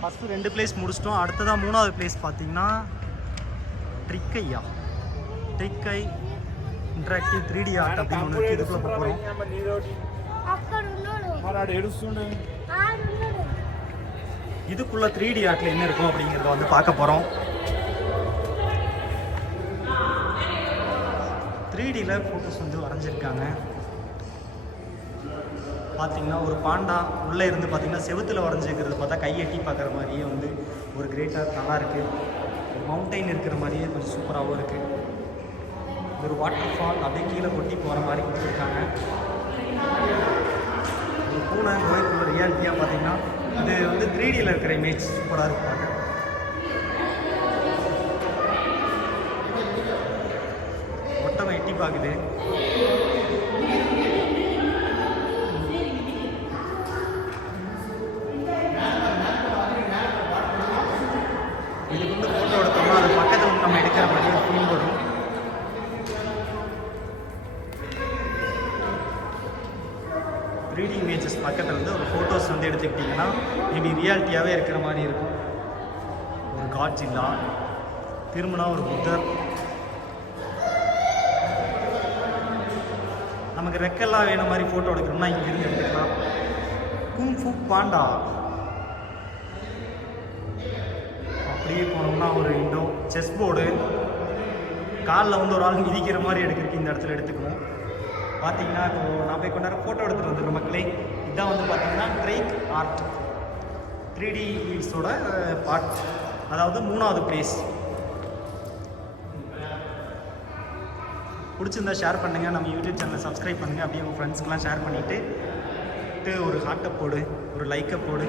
First 2 place முடிச்சிட்டோம். அடுத்ததாக 3வது பிளேஸ் பார்த்தீங்கன்னா ட்ரிக்கையா, ட்ரிக்கை இன்ட்ராக்டிவ் 3D ஆர்ட் அப்படின்னு ஒன்று இருக்குது. இதுக்குள்ளே போகிறோம். இதுக்குள்ளே 3D ஆர்ட்டில் என்ன இருக்கும் அப்படிங்கிறத வந்து பார்க்க போகிறோம். 3Dயில் ஃபோட்டோஸ் வந்து வரைஞ்சிருக்காங்க. பார்த்தீங்கன்னா ஒரு பாண்டா உள்ளே இருந்து பார்த்தீங்கன்னா செவுத்தில் வரைஞ்சிருக்கிறது பார்த்தா கை எட்டி பார்க்குற மாதிரியே வந்து ஒரு கிரேட்டாக நல்லா இருக்குது. மவுண்டைன் இருக்கிற மாதிரியே கொஞ்சம் சூப்பராகவும் இருக்குது. ஒரு வாட்டர் ஃபால் அப்படியே கீழே கொட்டி போகிற மாதிரி கொடுத்துருக்காங்க. ஒரு பூனை நோய்க்குள்ள ரியாலிட்டியாக பார்த்தீங்கன்னா இது வந்து 3Dயில் இருக்கிற இமேஜ் சூப்பராக இருக்கு பார்க்க. ஒட்டகம் எட்டி பார்க்குது. இதுக்கு வந்து ஃபோட்டோ எடுத்தோம்னா அது பக்கத்தில் வந்து நம்ம எடுக்கிற மாதிரியே ஃபீல் வரும். இமேஜஸ் பக்கத்தில் வந்து ஒரு ஃபோட்டோஸ் வந்து எடுத்துக்கிட்டிங்கன்னா மேபி ரியாலிட்டியாகவே இருக்கிற மாதிரி இருக்கும். ஒரு காட்ஜில்லா, திரும்பினா ஒரு புத்தர், நமக்கு ரெக்கெல்லாம் வேணும் மாதிரி ஃபோட்டோ எடுக்கணும்னா இங்கிருந்து எடுத்துக்கலாம். குங்ஃபு பாண்டா அப்படியே போனோம்னா ஒரு இண்டோ செஸ் போர்டு, காலில் வந்து ஒரு ஆள் மிதிக்கிற மாதிரி எடுக்கிறதுக்கு இந்த இடத்துல எடுத்துக்குவோம். பார்த்தீங்கன்னா இப்போது நான் போய் கொஞ்ச நேரம் ஃபோட்டோ எடுத்துகிட்டு வந்துடுறேன் மக்களே. இதான் வந்து பார்த்தீங்கன்னா ட்ரைக் ஆர்ட் 3D வீட்ஸோட பார்ட், அதாவது 3வது பிளேஸ். பிடிச்சிருந்தா ஷேர் பண்ணுங்கள், நம்ம யூடியூப் சேனலை சப்ஸ்கிரைப் பண்ணுங்கள். அப்படியே உங்கள் ஃப்ரெண்ட்ஸ்க்கெலாம் ஷேர் பண்ணிவிட்டு ஒரு ஹார்ட்டை போடு, ஒரு லைக்கை போடு.